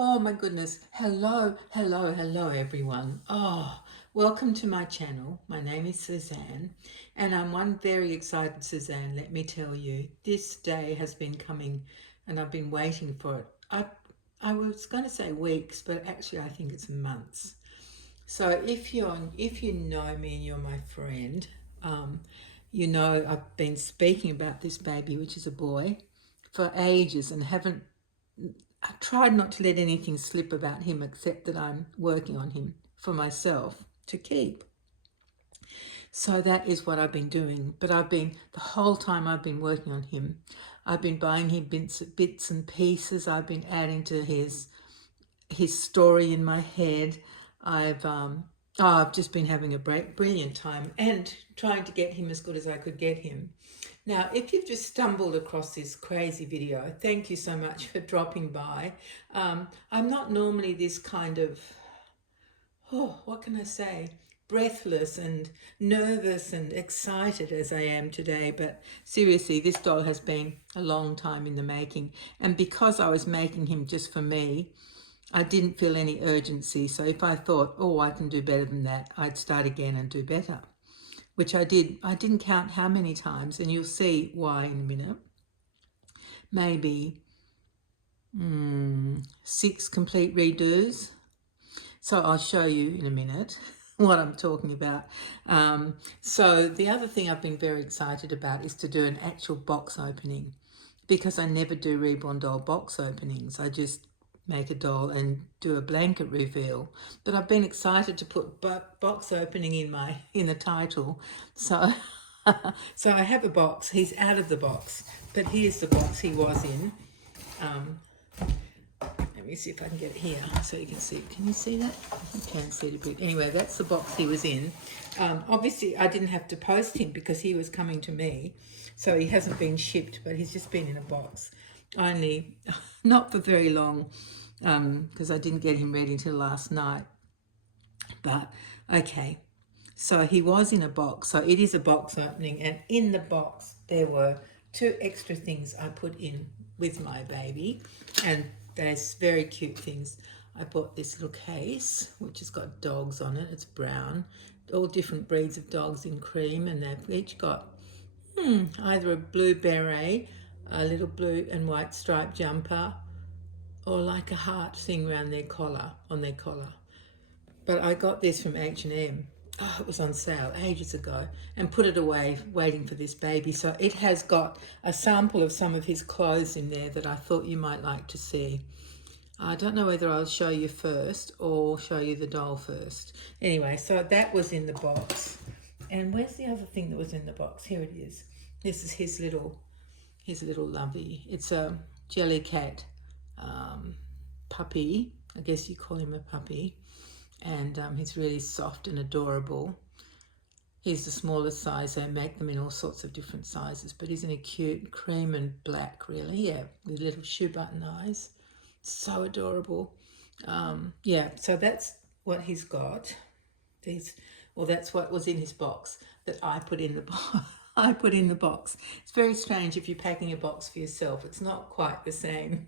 Oh my goodness. Hello everyone. Oh, welcome to my channel. My name is Suzanne and I'm one very excited Suzanne, let me tell you. This day has been coming and I've been waiting for it. I was going to say weeks, but actually I think it's months. So if you know me and you're my friend, um, you know I've been speaking about this baby, which is a boy, for ages and haven't I tried not to let anything slip about him except that I'm working on him for myself to keep. So that is what I've been doing. But the whole time I've been working on him, I've been buying him bits and pieces. I've been adding to his story in my head. I've just been having a brilliant time and trying to get him as good as I could get him. Now, if you've just stumbled across this crazy video, thank you so much for dropping by. I'm not normally this kind of, what can I say, breathless and nervous and excited as I am today, but seriously, this doll has been a long time in the making, and because I was making him just for me, I didn't feel any urgency. So if I thought, oh, I can do better than that, I'd start again and do better, which I did. I didn't count how many times, and you'll see why in a minute. Maybe 6 complete redos. So I'll show you in a minute what I'm talking about. So the other thing I've been very excited about is to do an actual box opening, because I never do reborn doll box openings. I just make a doll and do a blanket reveal. But I've been excited to put box opening in the title. So so I have a box. He's out of the box, but here's the box he was in. Let me see if I can get it here so you can see. Can you see that? You can see it a bit. Anyway, that's the box he was in. Obviously, I didn't have to post him because he was coming to me. So he hasn't been shipped, but he's just been in a box. Only not for very long, because I didn't get him ready until last night. But okay, so he was in a box. So it is a box opening, and in the box there were 2 extra things I put in with my baby, and there's very cute things. I bought this little case which has got dogs on it. It's brown, all different breeds of dogs in cream, and they've each got either a blue beret, a little blue and white striped jumper, or like a heart thing around their collar, on their collar. But I got this from H&M. Oh, it was on sale ages ago, and put it away waiting for this baby. So it has got a sample of some of his clothes in there that I thought you might like to see. I don't know whether I'll show you first or show you the doll first. Anyway, so that was in the box. And where's the other thing that was in the box? Here it is. This is his little lovey. It's a jellycat puppy. I guess you call him a puppy. And he's really soft and adorable. He's the smallest size. They make them in all sorts of different sizes, but he's in a cute cream and black, really, yeah, with little shoe button eyes. So adorable. Yeah, so that's what he's got. That's what was in his box that I put in the box. I put in the box. It's very strange if you're packing a box for yourself. It's not quite the same.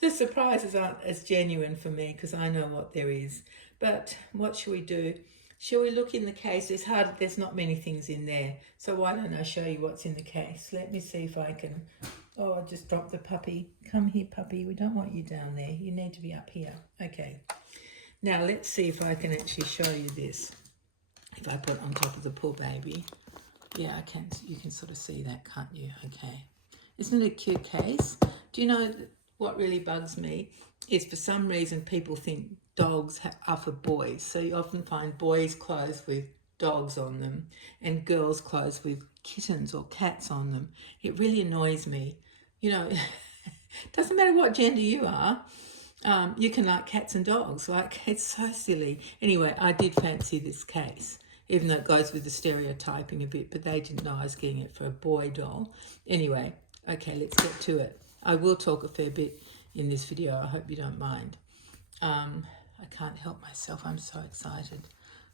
The surprises aren't as genuine for me because I know what there is. But what shall we do? Shall we look in the case? There's not many things in there. So why don't I show you what's in the case? Let me see if I can. Oh, I just dropped the puppy. Come here, puppy. We don't want you down there. You need to be up here. Okay. Now let's see if I can actually show you this. If I put it on top of the poor baby. Yeah, I can. You can sort of see that, can't you? Okay. Isn't it a cute case? Do you know what really bugs me? Is for some reason people think dogs are for boys. So you often find boys' clothes with dogs on them and girls' clothes with kittens or cats on them. It really annoys me. You know, it doesn't matter what gender you are. You can like cats and dogs. Like, it's so silly. Anyway, I did fancy this case, even though it goes with the stereotyping a bit, but they didn't know I was getting it for a boy doll. Anyway, okay, let's get to it. I will talk a fair bit in this video. I hope you don't mind. I can't help myself. I'm so excited.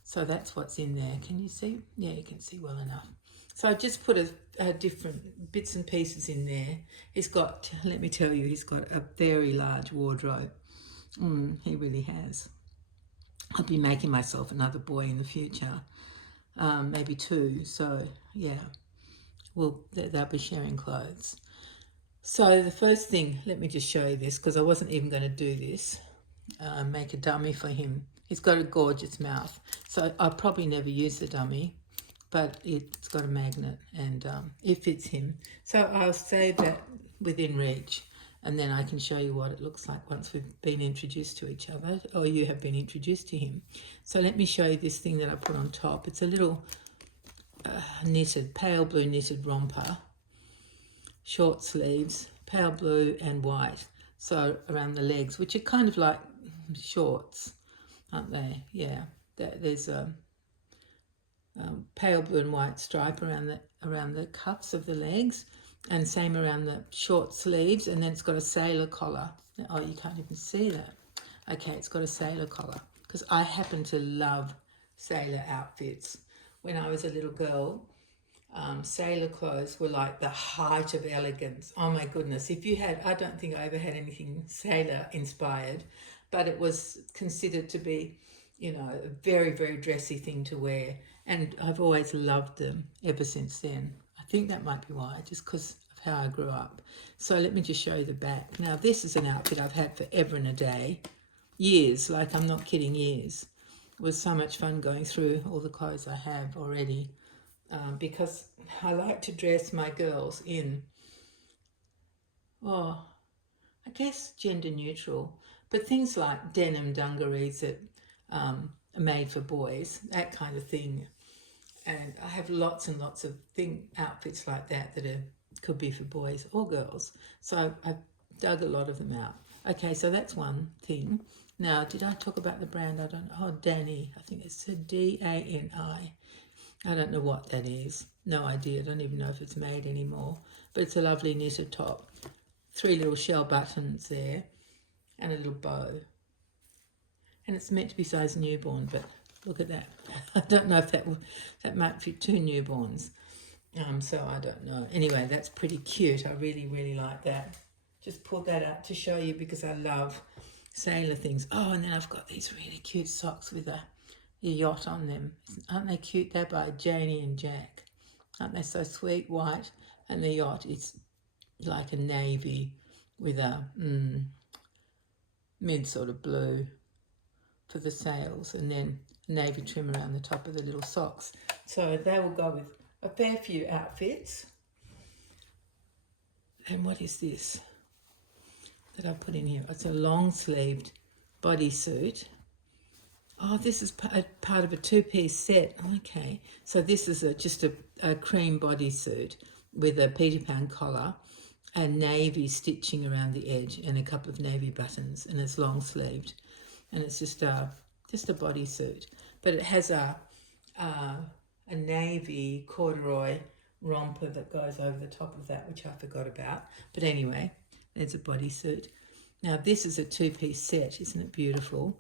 So that's what's in there. Can you see? Yeah, you can see well enough. So I just put a different bits and pieces in there. He's got, let me tell you, he's got a very large wardrobe. He really has. I'll be making myself another boy in the future, maybe 2. So yeah, they'll be sharing clothes. So the first thing, let me just show you this because I wasn't even going to do this. Make a dummy for him. He's got a gorgeous mouth. So I'll probably never use the dummy, but it's got a magnet and it fits him. So I'll save that within reach, and then I can show you what it looks like once we've been introduced to each other, or you have been introduced to him. So let me show you this thing that I put on top. It's a little knitted, pale blue knitted romper, short sleeves, pale blue and white, so around the legs, which are kind of like shorts, aren't they? Yeah, there's a pale blue and white stripe around the cuffs of the legs, and same around the short sleeves, and then it's got a sailor collar. Oh, you can't even see that. Okay, it's got a sailor collar because I happen to love sailor outfits. When I was a little girl, sailor clothes were like the height of elegance. Oh my goodness, if you had, I don't think I ever had anything sailor inspired, but it was considered to be, you know, a very, very dressy thing to wear, and I've always loved them ever since then. I think that might be why, just because of how I grew up. So let me just show you the back. Now this is an outfit I've had forever and a day, years, like I'm not kidding, years. It was so much fun going through all the clothes I have already. Because I like to dress my girls in, I guess gender neutral, but things like denim dungarees that are made for boys, that kind of thing. And I have lots and lots of outfits like that could be for boys or girls. So I've dug a lot of them out. Okay, so that's one thing. Now, did I talk about the brand? I don't know. Oh, Dani. I think it's a D-A-N-I. I don't know what that is. No idea. I don't even know if it's made anymore. But it's a lovely knitted top. 3 little shell buttons there and a little bow. And it's meant to be size newborn, but look at that. I don't know if that might fit 2 newborns. So I don't know. Anyway, that's pretty cute. I really, really like that. Just pulled that out to show you because I love sailor things. Oh, and then I've got these really cute socks with a yacht on them. Aren't they cute? They're by Janie and Jack. Aren't they so sweet? White, and the yacht is like a navy with a mid sort of blue for the sails, and then navy trim around the top of the little socks. So they will go with a fair few outfits. And what is this that I put in here? It's a long-sleeved bodysuit. Oh, this is part of a 2-piece set. Okay, so this is just a cream bodysuit with a Peter Pan collar and navy stitching around the edge and a couple of navy buttons, and it's long sleeved, and it's just a bodysuit, but it has a navy corduroy romper that goes over the top of that, which I forgot about. But anyway, there's a bodysuit. Now this is a 2-piece set. Isn't it beautiful?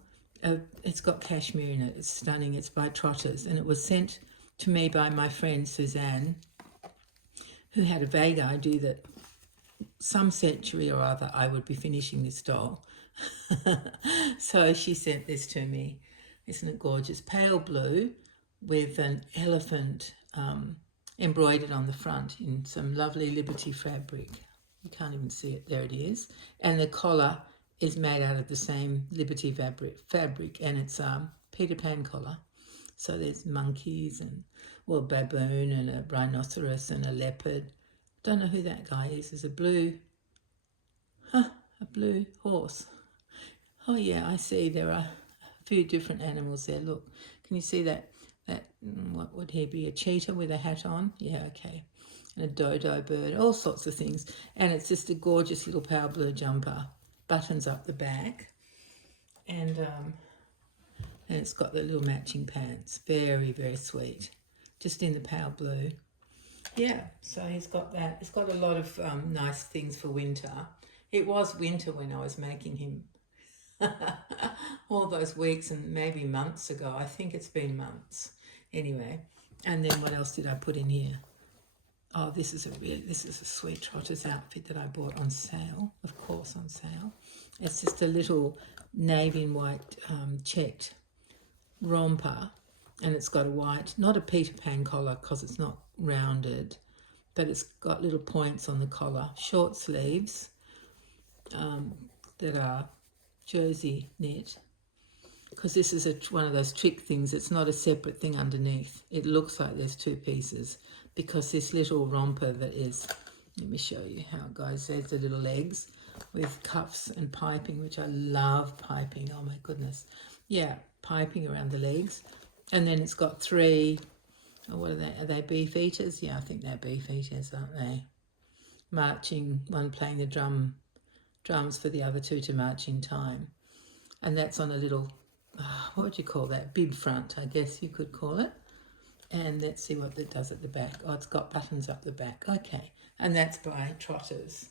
It's got cashmere in it. It's stunning. It's by Trotters, and it was sent to me by my friend Suzanne, who had a vague idea that some century or other I would be finishing this doll. So she sent this to me. Isn't it gorgeous? Pale blue with an elephant embroidered on the front in some lovely Liberty fabric. You can't even see it. There it is. And the collar is made out of the same Liberty fabric, and it's Peter Pan collar. So there's monkeys and, well, a baboon and a rhinoceros and a leopard. Don't know who that guy is. There's a blue horse. Oh yeah, I see there are a few different animals there. Look, can you see that? What would he be? A cheetah with a hat on? Yeah, okay. And a dodo bird, all sorts of things. And it's just a gorgeous little pale blue jumper. Buttons up the back, and it's got the little matching pants. Very, very sweet. Just in the pale blue. Yeah, so he's got that. It's got a lot of nice things for winter. It was winter when I was making him. All those weeks and maybe months ago. I think it's been months. Anyway, and then what else did I put in here? Oh, this is a sweet Trotters outfit that I bought on sale, of course on sale. It's just a little navy and white checked romper, and it's got a white, not a Peter Pan collar because it's not rounded, but it's got little points on the collar, short sleeves that are jersey knit, because this is one of those trick things. It's not a separate thing underneath. It looks like there's two pieces because this little romper that is, let me show you how it goes. There's the little legs with cuffs and piping, which I love piping. Oh my goodness. Yeah, piping around the legs. And then it's got three, oh, what are they? Are they beef eaters? Yeah, I think they're beef eaters, aren't they? Marching, one playing the drums for the other two to march in time. And that's on a little, what would you call that? Bib front, I guess you could call it. And let's see what it does at the back. Oh, it's got buttons up the back. Okay. And that's by Trotters.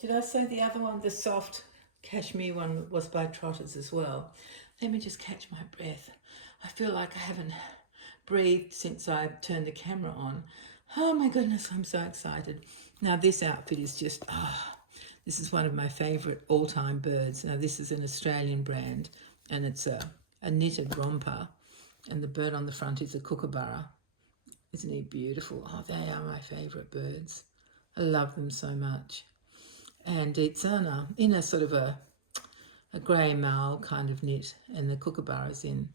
Did I say the other one, the soft cashmere one, was by Trotters as well? Let me just catch my breath. I feel like I haven't breathed since I turned the camera on. Oh my goodness, I'm so excited. Now this outfit is just, this is one of my favourite all-time birds. Now this is an Australian brand, and it's a knitted romper, and the bird on the front is a kookaburra. Isn't he beautiful? Oh, they are my favourite birds. I love them so much. And it's in a sort of a grey marl kind of knit, and the kookaburra's in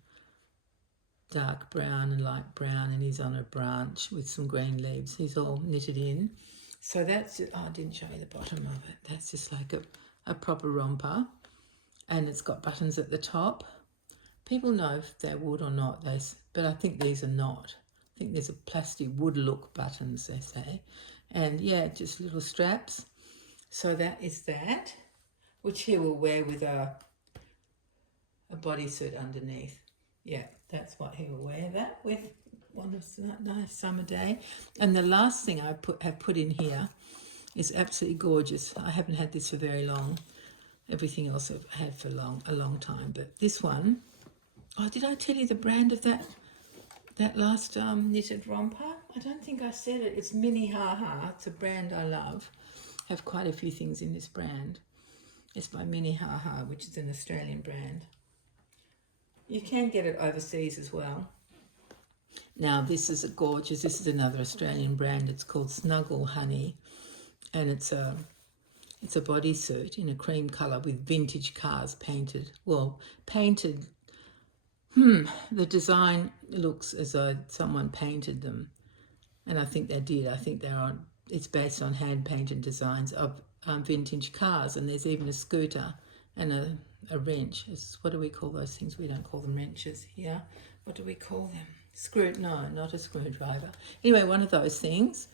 dark brown and light brown, and he's on a branch with some green leaves. He's all knitted in. So that's it. Oh, I didn't show you the bottom of it. That's just like a proper romper, and it's got buttons at the top. People know if they're wood or not, but I think these are not. I think there's a plastic wood look buttons, they say. And yeah, just little straps. So that is that, which he will wear with a bodysuit underneath. Yeah, that's what he will wear that with on a nice summer day. And the last thing I have put in here is absolutely gorgeous. I haven't had this for very long. Everything else I've had for a long time. But this one, oh, did I tell you the brand of that last knitted romper? I don't think I said it. It's Mini Ha Ha. It's a brand I love. I have quite a few things in this brand. It's by Mini Ha Ha, which is an Australian brand. You can get it overseas as well. Now this is gorgeous. This is another Australian brand. It's called Snuggle Honey, and it's a bodysuit in a cream colour with vintage cars painted. Well, painted. The design looks as though someone painted them, and I think they did. I think it's based on hand painted designs of vintage cars, and there's even a scooter and a wrench. What do we call those things? We don't call them wrenches here. What do we call them? No, not a screwdriver. Anyway, one of those things.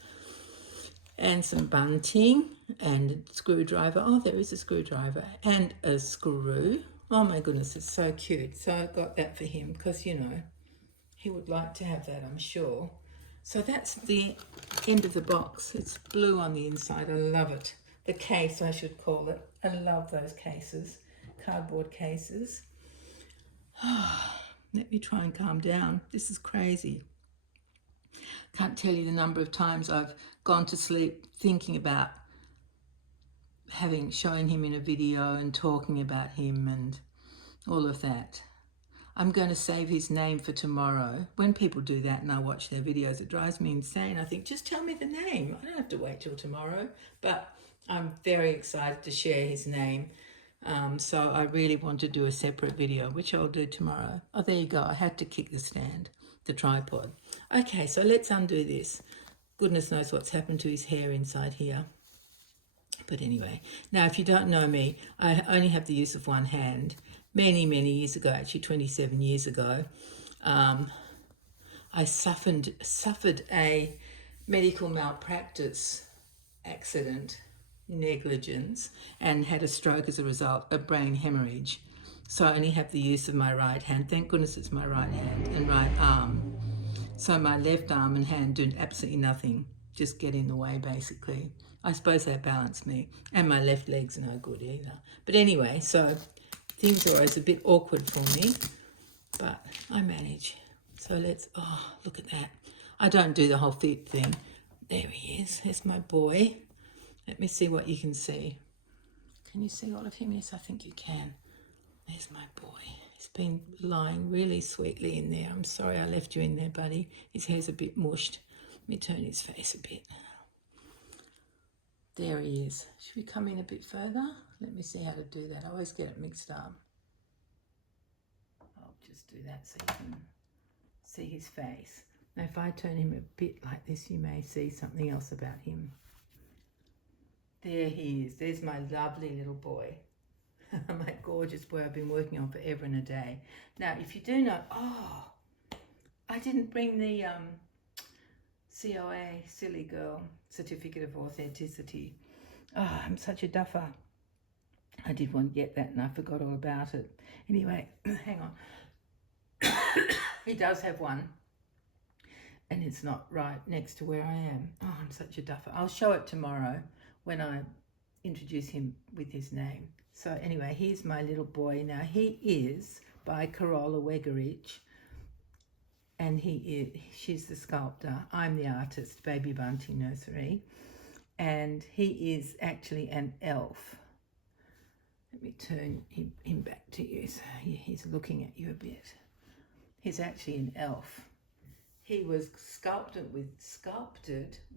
And some bunting and a screwdriver. Oh, there is a screwdriver and a screw. Oh my goodness, it's so cute. So I got that for him because, you know, he would like to have that, I'm sure. So that's the end of the box. It's blue on the inside. I love it. The case, I should call it. I love those cases, cardboard cases. Let me try and calm down. This is crazy. Can't tell you the number of times I've gone to sleep thinking about showing him in a video and talking about him and all of that. I'm going to save his name for tomorrow. When people do that and I watch their videos, it drives me insane. I think, just tell me the name. I don't have to wait till tomorrow. But I'm very excited to share his name. So I really want to do a separate video, which I'll do tomorrow. Oh, there you go. I had to kick the stand, the tripod. Okay, so let's undo this. Goodness knows what's happened to his hair inside here. But anyway, now if you don't know me, I only have the use of one hand. Many, many years ago, actually 27 years ago, I suffered a medical malpractice accident, negligence, and had a stroke as a result, a brain hemorrhage. So I only have the use of my right hand. Thank goodness it's my right hand and right arm. So my left arm and hand do absolutely nothing, just get in the way basically. I suppose they balance me, and my left leg's no good either. But anyway, so things are always a bit awkward for me, but I manage. So let's, oh, look at that. I don't do the whole feet thing. There he is. There's my boy. Let me see what you can see. Can you see all of him? Yes, I think you can. There's my boy. He's been lying really sweetly in there. I'm sorry I left you in there, buddy. His hair's a bit mushed. Let me turn his face a bit. There he is. Should we come in a bit further? Let me see how to do that. I always get it mixed up. I'll just do that so you can see his face. Now if I turn him a bit like this, you may see something else about him. There he is. There's my lovely little boy. My gorgeous boy I've been working on forever and a day. Now if you do know, oh, I didn't bring the COA, silly girl, Certificate of Authenticity. Oh, I'm such a duffer. I did want to get that and I forgot all about it. Anyway, hang on. He does have one. And it's not right next to where I am. Oh, I'm such a duffer. I'll show it tomorrow when I introduce him with his name. So anyway, here's my little boy. Now he is by Karola Wegerich. And she's the sculptor. I'm the artist, babybuntingnursery. And he is actually an elf. Let me turn him back to you so he's looking at you a bit. He's actually an elf. He was sculpted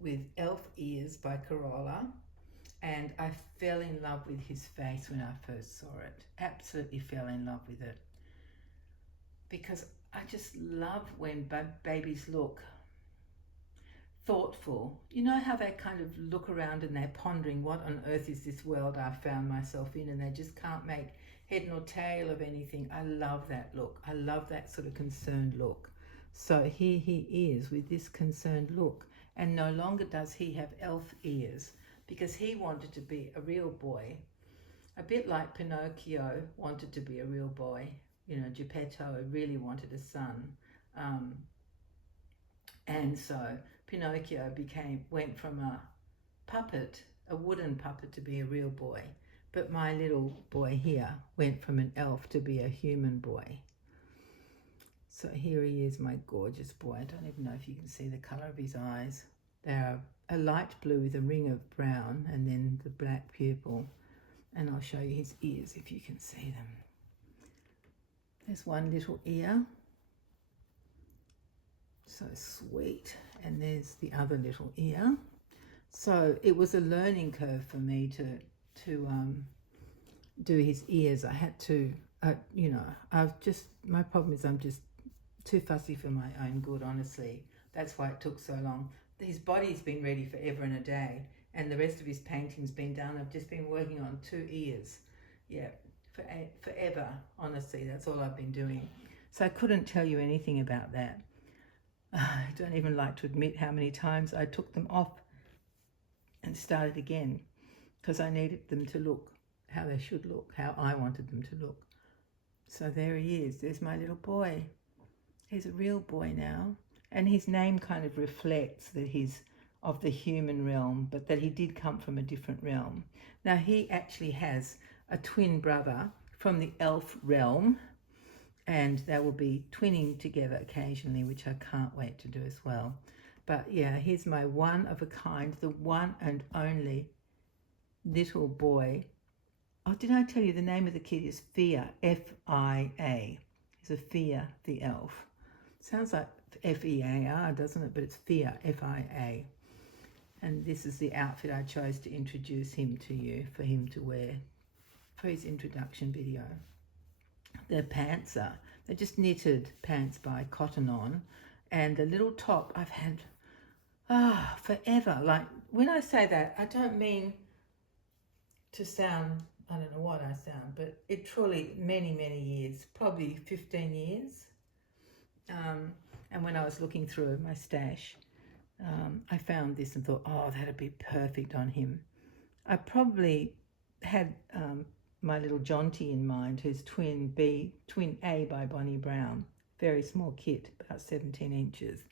with elf ears by Karola. And I fell in love with his face when I first saw it. Absolutely fell in love with it. Because I just love when babies look thoughtful. You know how they kind of look around and they're pondering, what on earth is this world I've found myself in, and they just can't make head nor tail of anything. I love that look. I love that sort of concerned look. So here he is with this concerned look, and no longer does he have elf ears, because he wanted to be a real boy, a bit like Pinocchio wanted to be a real boy. You know, Geppetto really wanted a son. And so Pinocchio went from a puppet, a wooden puppet, to be a real boy. But my little boy here went from an elf to be a human boy. So here he is, my gorgeous boy. I don't even know if you can see the colour of his eyes. They're a light blue with a ring of brown and then the black pupil. And I'll show you his ears if you can see them. There's one little ear. So sweet. And there's the other little ear. So it was a learning curve for me to do his ears. I had to, you know, my problem is I'm just too fussy for my own good, honestly. That's why it took so long. His body's been ready forever and a day, and the rest of his painting's been done. I've just been working on 2 ears. Yeah, forever, honestly. That's all I've been doing. So I couldn't tell you anything about that. I don't even like to admit how many times I took them off and started again, because I needed them to look how they should look, how I wanted them to look. So there he is. There's my little boy. He's a real boy now. And his name kind of reflects that he's of the human realm, but that he did come from a different realm. Now, he actually has a twin brother from the elf realm, and they will be twinning together occasionally, which I can't wait to do as well. But yeah, here's my one of a kind, the one and only little boy. Oh, did I tell you the name of the kid is Fia, F-I-A. He's a Fia the elf. Sounds like F-E-A-R, doesn't it? But it's Fia, F-I-A. And this is the outfit I chose to introduce him to you, for him to wear for his introduction video. The pants they're just knitted pants by Cotton On. And the little top I've had forever. Like, when I say that, I don't mean to sound, I don't know what I sound, but it truly, many, many years, probably 15 years. And when I was looking through my stash, I found this and thought, oh, that'd be perfect on him. I probably had my little Jonty in mind, who's twin A by Bonnie Brown. Very small kit, about 17 inches.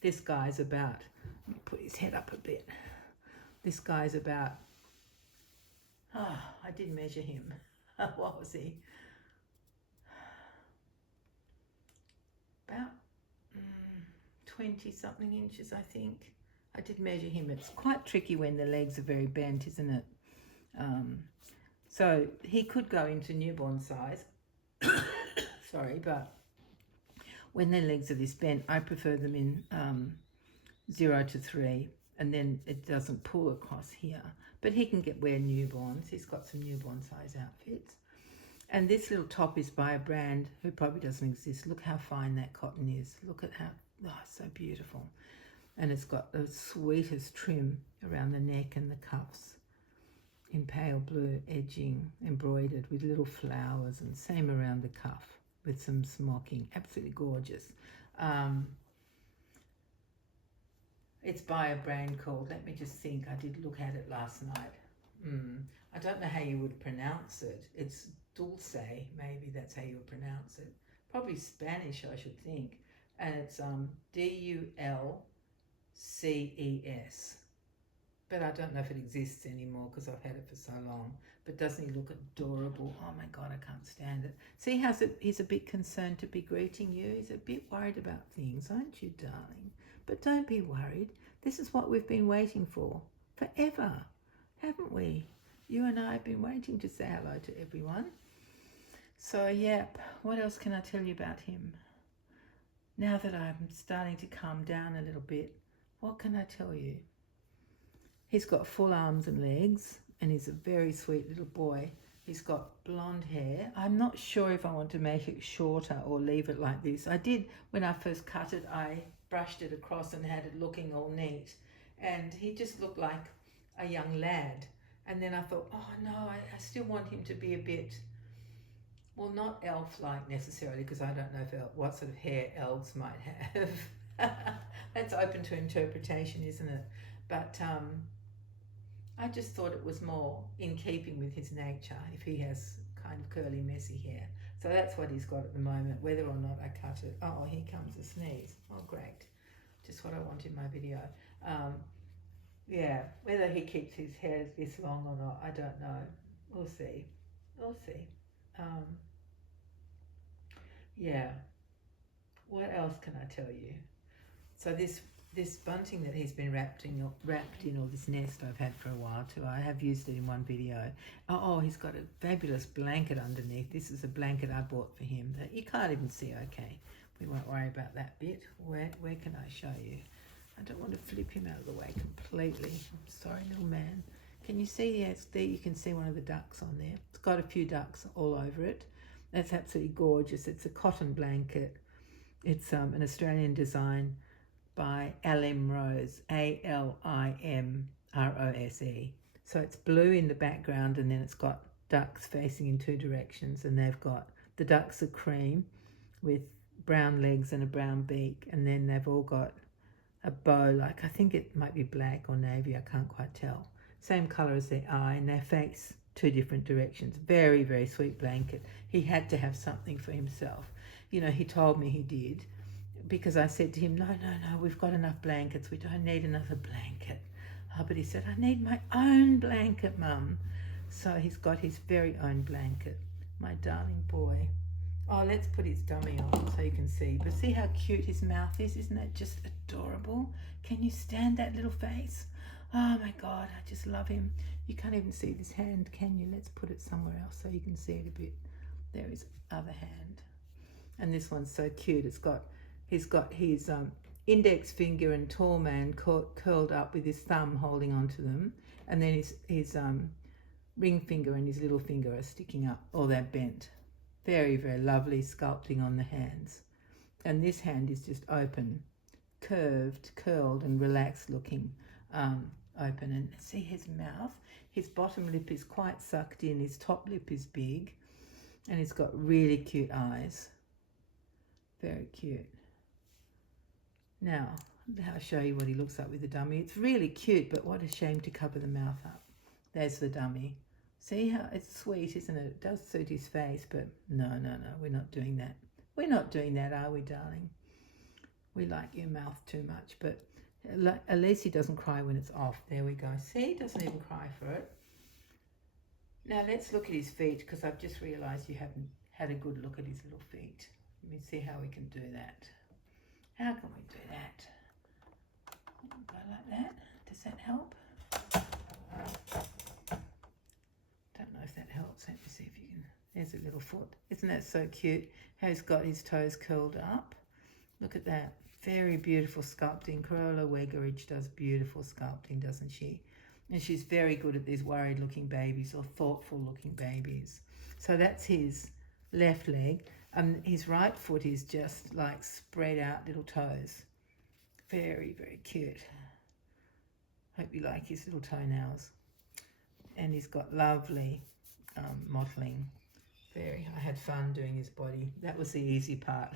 This guy's about, let me put his head up a bit. This guy's about, I did measure him. What was he? About 20-something inches, I think. I did measure him. It's quite tricky when the legs are very bent, isn't it? So he could go into newborn size. Sorry, but when their legs are this bent, I prefer them in 0 to 3, and then it doesn't pull across here. But he can wear newborns. He's got some newborn size outfits. And this little top is by a brand who probably doesn't exist. Look how fine that cotton is. Look at how, so beautiful. And it's got the sweetest trim around the neck and the cuffs in pale blue edging, embroidered with little flowers, and same around the cuff with some smocking. Absolutely gorgeous. It's by a brand called, let me just think, I did look at it last night. I don't know how you would pronounce it. It's Dulce, maybe that's how you would pronounce it. Probably Spanish, I should think. And it's Dulces. But I don't know if it exists anymore because I've had it for so long. But doesn't he look adorable? Oh my God, I can't stand it. See how he's a bit concerned to be greeting you? He's a bit worried about things, aren't you, darling? But don't be worried. This is what we've been waiting for forever, haven't we? You and I have been waiting to say hello to everyone. So, yep, what else can I tell you about him? Now that I'm starting to calm down a little bit, what can I tell you? He's got full arms and legs, and he's a very sweet little boy. He's got blonde hair. I'm not sure if I want to make it shorter or leave it like this. I did, when I first cut it, I brushed it across and had it looking all neat. And he just looked like a young lad. And then I thought, oh no, I still want him to be a bit, well, not elf-like necessarily, because I don't know what sort of hair elves might have. That's open to interpretation, isn't it? But I just thought it was more in keeping with his nature if he has kind of curly, messy hair. So that's what he's got at the moment, whether or not I cut it. Oh, here comes a sneeze. Oh, great. Just what I want in my video. Yeah, whether he keeps his hair this long or not, I don't know. We'll see. We'll see. Yeah. What else can I tell you? So this bunting that he's been wrapped in, or this nest I've had for a while too. I have used it in one video. Oh, he's got a fabulous blanket underneath. This is a blanket I bought for him that you can't even see. Okay, we won't worry about that bit. Where can I show you? I don't want to flip him out of the way completely. I'm sorry, little man. Can you see? Yes, there you can see one of the ducks on there. It's got a few ducks all over it. That's absolutely gorgeous. It's a cotton blanket. It's an Australian design by Alim Rose, Alimrose. So it's blue in the background, and then it's got ducks facing in two directions, and the ducks are cream with brown legs and a brown beak, and then they've all got a bow, like I think it might be black or navy, I can't quite tell. Same colour as their eye, and their face two different directions. Very, very sweet blanket. He had to have something for himself. You know, he told me he did, because I said to him, no, we've got enough blankets. We don't need another blanket. Oh, but he said, I need my own blanket, Mum. So he's got his very own blanket. My darling boy. Oh, let's put his dummy on so you can see. But see how cute his mouth is? Isn't that just adorable? Can you stand that little face? Oh my God, I just love him. You can't even see this hand, can you? Let's put it somewhere else so you can see it a bit. There is other hand. And this one's so cute. He's got his index finger and tall man curled up with his thumb holding onto them. And then his ring finger and his little finger are sticking up, or they're bent. Very, very lovely sculpting on the hands. And this hand is just open, curved, curled and relaxed looking, open. And see his mouth? His bottom lip is quite sucked in. His top lip is big. And he's got really cute eyes. Very cute. Now, I'll show you what he looks like with the dummy. It's really cute, but what a shame to cover the mouth up. There's the dummy. See how it's sweet, isn't it? It does suit his face, but no, we're not doing that. We're not doing that, are we, darling? We like your mouth too much, but at least he doesn't cry when it's off. There we go. See, he doesn't even cry for it. Now let's look at his feet, because I've just realised you haven't had a good look at his little feet. Let me see how we can do that. How can we do that? Go like that. Does that help? Don't know if that helps. There's a little foot. Isn't that so cute? How he's got his toes curled up. Look at that. Very beautiful sculpting. Karola Wegerich does beautiful sculpting, doesn't she? And she's very good at these worried looking babies or thoughtful looking babies. So that's his left leg. His right foot is just like spread out little toes. Very, very cute. Hope you like his little toenails. And he's got lovely modelling. I had fun doing his body. That was the easy part.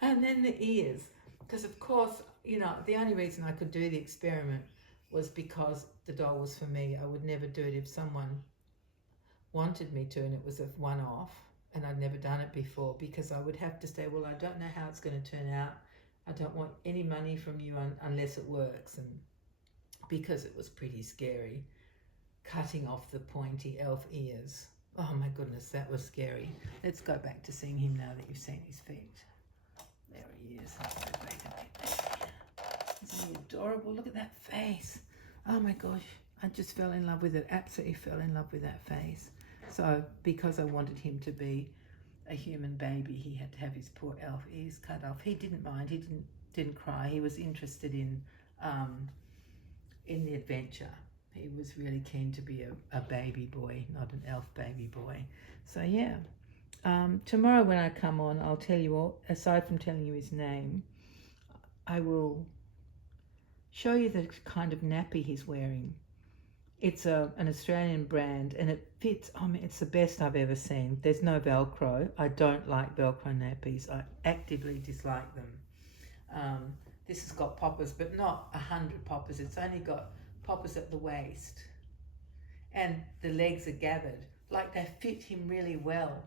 And then the ears. Because of course, you know, the only reason I could do the experiment was because the doll was for me. I would never do it if someone wanted me to and it was a one-off and I'd never done it before, because I would have to say, well, I don't know how it's going to turn out. I don't want any money from you unless it works. And because it was pretty scary, cutting off the pointy elf ears. Oh my goodness, that was scary. Let's go back to seeing him now that you've seen his feet. There he is. Let's go back a bit. Isn't he adorable? Look at that face. Oh my gosh, I just fell in love with it. Absolutely fell in love with that face. So because I wanted him to be a human baby, he had to have his poor elf ears cut off. He didn't mind. He didn't cry. He was interested in the adventure. He was really keen to be a baby boy, not an elf baby boy. So yeah, tomorrow when I come on, I'll tell you all, aside from telling you his name, I will show you the kind of nappy he's wearing. It's an Australian brand and it fits. I mean, it's the best I've ever seen. There's no Velcro. I don't like Velcro nappies. I actively dislike them. This has got poppers, but not 100 poppers. It's only got poppers at the waist. And the legs are gathered. Like they fit him really well.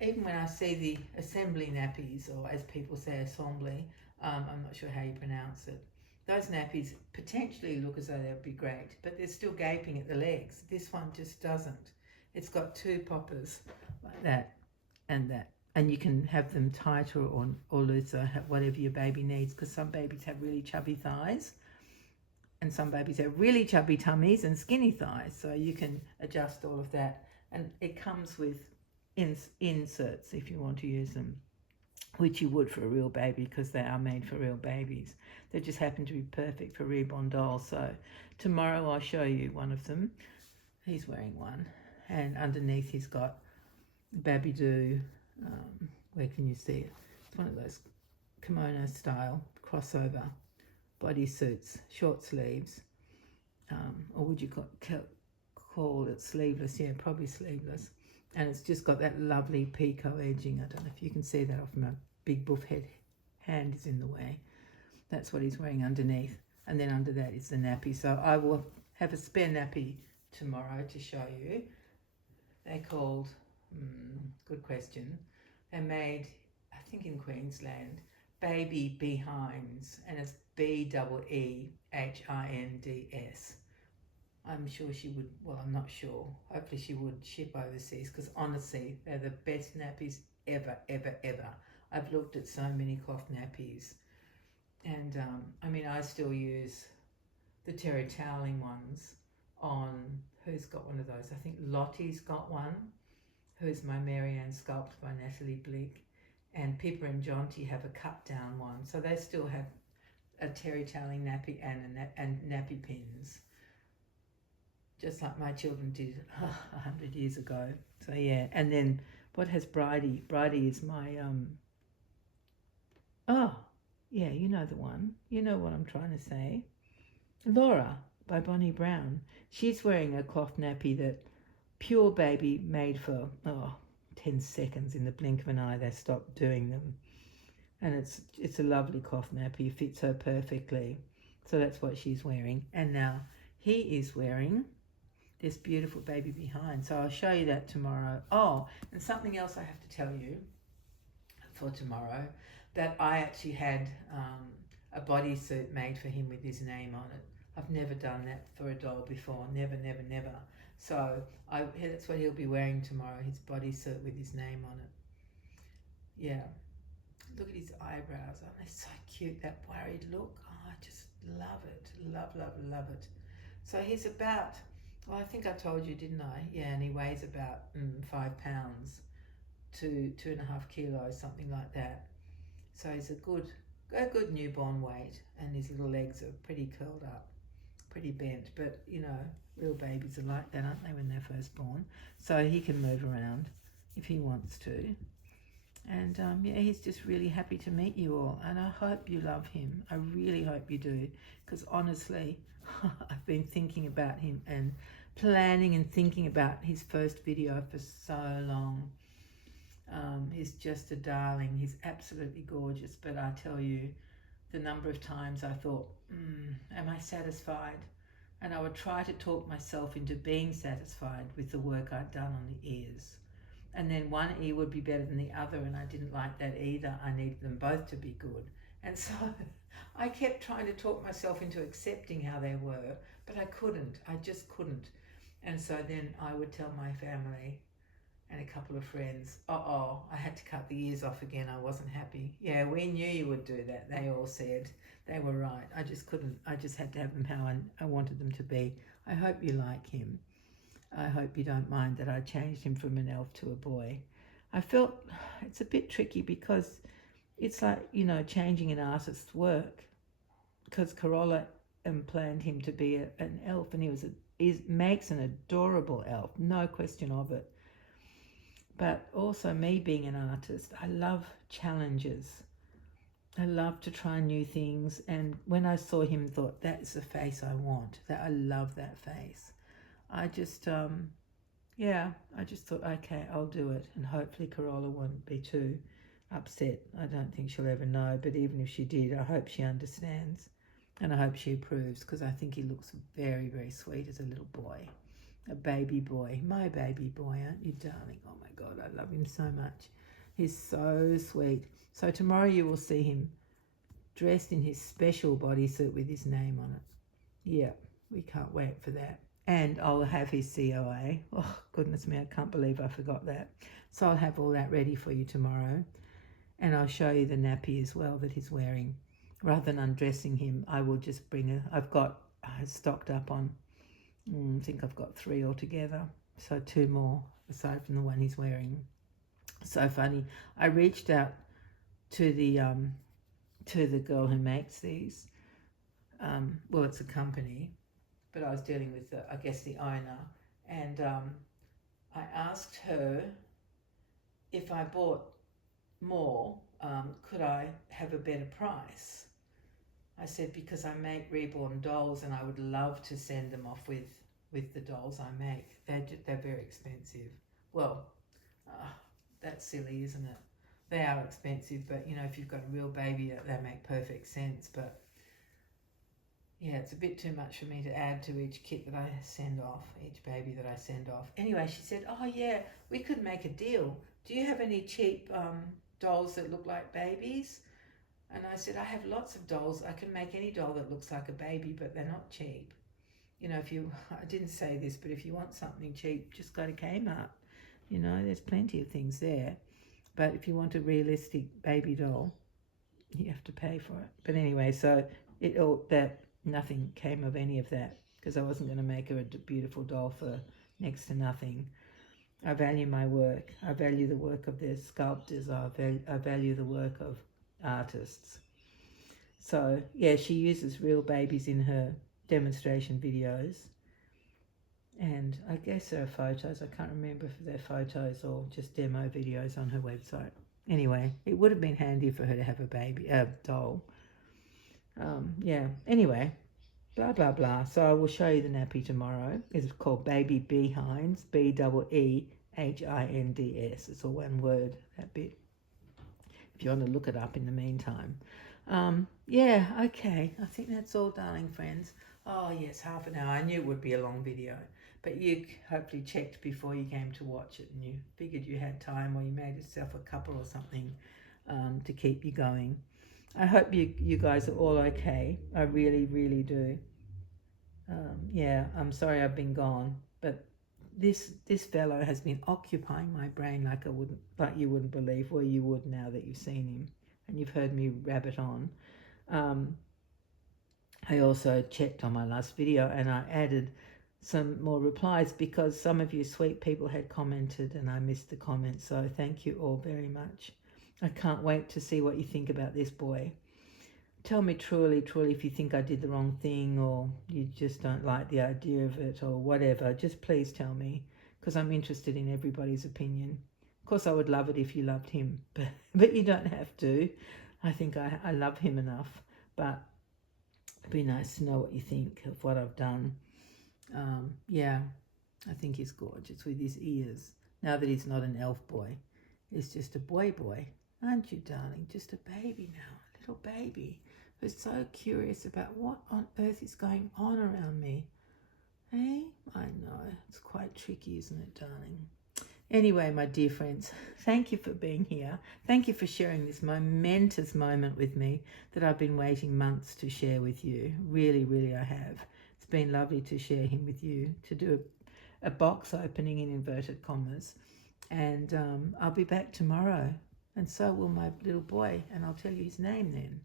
Even when I see the assembly nappies, or as people say, assembly, I'm not sure how you pronounce it. Those nappies potentially look as though they would be great, but they're still gaping at the legs. This one just doesn't. It's got two poppers like that and that. And you can have them tighter or looser, whatever your baby needs, because some babies have really chubby thighs and some babies have really chubby tummies and skinny thighs. So you can adjust all of that. And it comes with inserts if you want to use them, which you would for a real baby because they are made for real babies. They just happen to be perfect for reborn dolls. So tomorrow I'll show you one of them. He's wearing one. And underneath he's got babydoo. Where can you see it? It's one of those kimono style crossover bodysuits, short sleeves. Or would you call it sleeveless? Yeah, probably sleeveless. And it's just got that lovely picot edging. I don't know if you can see that off my big buff hand is in the way. That's what he's wearing underneath. And then under that is the nappy. So I will have a spare nappy tomorrow to show you. They're called, good question. They're made, I think in Queensland, baby behinds. And it's BEEHINDS. I'm sure she would, well, I'm not sure. Hopefully she would ship overseas because honestly, they're the best nappies ever, ever, ever. I've looked at so many cloth nappies and I mean, I still use the terry toweling ones on, who's got one of those? I think Lottie's got one, who's my Marianne Sculpted by Natalie Blick, and Pippa and Jonty have a cut down one. So they still have a terry toweling nappy and nappy pins, just like my children did 100 years ago. So yeah, and then what has Bridie? Bridie is my, oh, yeah, you know the one. You know what I'm trying to say. Laura by Bonnie Brown. She's wearing a cloth nappy that Pure Baby made for, 10 seconds. In the blink of an eye, they stopped doing them. And it's a lovely cloth nappy, fits her perfectly. So that's what she's wearing. And now he is wearing this beautiful baby behind. So I'll show you that tomorrow. Oh, and something else I have to tell you for tomorrow, that I actually had a bodysuit made for him with his name on it. I've never done that for a doll before. Never, never, never. So that's what he'll be wearing tomorrow, his bodysuit with his name on it. Yeah. Look at his eyebrows. Aren't they so cute? That worried look. Oh, I just love it. Love, love, love it. So he's about, Well, I think I told you, didn't I? Yeah, and he weighs about 5 pounds to 2.5 kilos, something like that. So he's a good newborn weight, and his little legs are pretty curled up, pretty bent. But you know, real babies are like that, aren't they, when they're first born? So he can move around if he wants to. And yeah, he's just really happy to meet you all, and I hope you love him. I really hope you do, because honestly, I've been thinking about him and planning and thinking about his first video for so long. He's just a darling. He's absolutely gorgeous, but I tell you, the number of times I thought, am I satisfied? And I would try to talk myself into being satisfied with the work I'd done on the ears. And then one ear would be better than the other, and I didn't like that either. I needed them both to be good. And so I kept trying to talk myself into accepting how they were, but I couldn't. I just couldn't. And so then I would tell my family and a couple of friends, I had to cut the ears off again. I wasn't happy. Yeah, we knew you would do that. They all said. They were right. I just couldn't. I just had to have them how I wanted them to be. I hope you like him. I hope you don't mind that I changed him from an elf to a boy. I felt it's a bit tricky because it's like, you know, changing an artist's work, because Karola planned him to be an elf, and he makes an adorable elf, no question of it. But also, me being an artist, I love challenges. I love to try new things, and when I saw him, thought that's the face I want. That I love that face. I just I just thought, okay, I'll do it, and hopefully Karola won't be too upset. I don't think she'll ever know, but even if she did, I hope she understands, and I hope she approves, because I think he looks very, very sweet as a little boy, a baby boy, my baby boy, aren't you, darling? Oh my God, I love him so much. He's so sweet. So tomorrow you will see him dressed in his special bodysuit with his name on it. Yeah, we can't wait for that. And I'll have his COA. Oh, goodness me, I can't believe I forgot that. So I'll have all that ready for you tomorrow. And I'll show you the nappy as well that he's wearing. Rather than undressing him, I will just bring I've stocked up on, I think I've got 3 altogether. So 2 more, aside from the one he's wearing. So funny. I reached out to the girl who makes these. Well, it's a company, but I was dealing with the owner, and I asked her if I bought more, could I have a better price? I said, because I make reborn dolls, and I would love to send them off with the dolls I make. They're very expensive. Well, that's silly, isn't it? They are expensive, but you know, if you've got a real baby, they make perfect sense. But yeah, it's a bit too much for me to add to each kit that I send off, each baby that I send off. Anyway, she said, oh yeah, we could make a deal. Do you have any cheap dolls that look like babies? And I said, I have lots of dolls. I can make any doll that looks like a baby, but they're not cheap. You know, I didn't say this, but if you want something cheap, just go to Kmart. You know, there's plenty of things there. But if you want a realistic baby doll, you have to pay for it. But anyway, so nothing came of any of that, because I wasn't going to make her a beautiful doll for next to nothing. I value my work. I value the work of the sculptors. I value the work of artists. So yeah, she uses real babies in her demonstration videos, and I guess there are photos. I can't remember if they're photos or just demo videos on her website. Anyway, it would have been handy for her to have a doll. Yeah, anyway, blah, blah, blah. So I will show you the nappy tomorrow. It's called Baby Behinds, BEEHINDS. It's all one word, that bit, if you want to look it up in the meantime. Yeah, okay. I think that's all, darling friends. Oh, yes, half an hour. I knew it would be a long video, but you hopefully checked before you came to watch it, and you figured you had time, or you made yourself a couple or something to keep you going. I hope you guys are all okay. I really, really do. Yeah, I'm sorry I've been gone, but this fellow has been occupying my brain like you wouldn't believe. Well, you would now that you've seen him and you've heard me rabbit on. I also checked on my last video, and I added some more replies, because some of you sweet people had commented and I missed the comments. So thank you all very much. I can't wait to see what you think about this boy. Tell me truly if you think I did the wrong thing, or you just don't like the idea of it, or whatever. Just please tell me, because I'm interested in everybody's opinion. Of course, I would love it if you loved him, but you don't have to. I think I love him enough, but it'd be nice to know what you think of what I've done. Yeah, I think he's gorgeous with his ears. Now that he's not an elf boy, he's just a boy. Aren't you, darling? Just a baby now, a little baby who's so curious about what on earth is going on around me. Hey, I know, it's quite tricky, isn't it, darling? Anyway, my dear friends, thank you for being here. Thank you for sharing this momentous moment with me that I've been waiting months to share with you. Really, I have. It's been lovely to share him with you, to do a box opening in inverted commas. And I'll be back tomorrow. And so will my little boy. And I'll tell you his name then.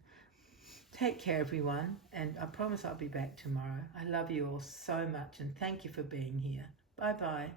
Take care, everyone. And I promise I'll be back tomorrow. I love you all so much. And thank you for being here. Bye-bye.